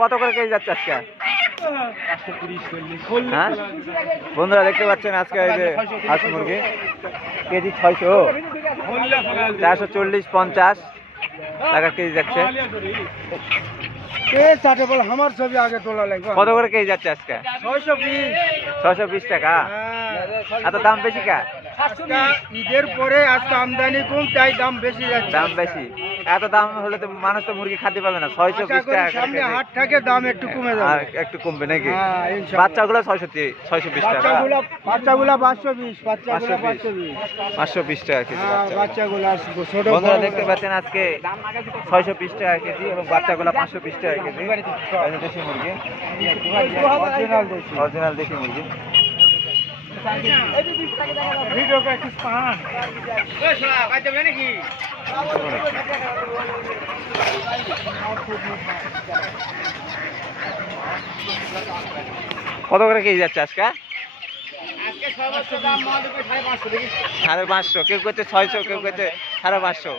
কত করে কেজি যাচ্ছে আজকে? হ্যাঁ বন্ধুরা দেখতে পাচ্ছেন আজকে এই যে হাঁস মুরগি কেজি 600, 440, 50 টাকা কেজি যাচ্ছে। আমার ছবি আগে তোলা লাগবে। কত করে কেজি যাচ্ছে আজকে? 620 টাকা। এত দাম বেশি কা? ঈদের পরে আজকে আমদানি কম, তাই দাম বেশি যাচ্ছে। দাম বেশি, এত দাম হলে তো মানুষ তো মুরগি খেতে পাবে না। 620 টাকা সামনে হাট থাকে, দাম একটু কমে যাবে, একটু কমবে নাকি? ইনশাআল্লাহ। বাচ্চাগুলো 620 টাকা, বাচ্চাগুলো 520, 520 টাকা কেজি বাচ্চাগুলো ছোট। বন্ধুরা দেখতে পাচ্ছেন আজকে 620 টাকা কেজি এবং বাচ্চাগুলো 520 টাকা কেজি। দেশি মুরগি, অরিজিনাল দেশি মুরগি। কত করে কেজি যাচ্ছে আজকে? 550, কেউ করছে 600, কেউ করছে 550।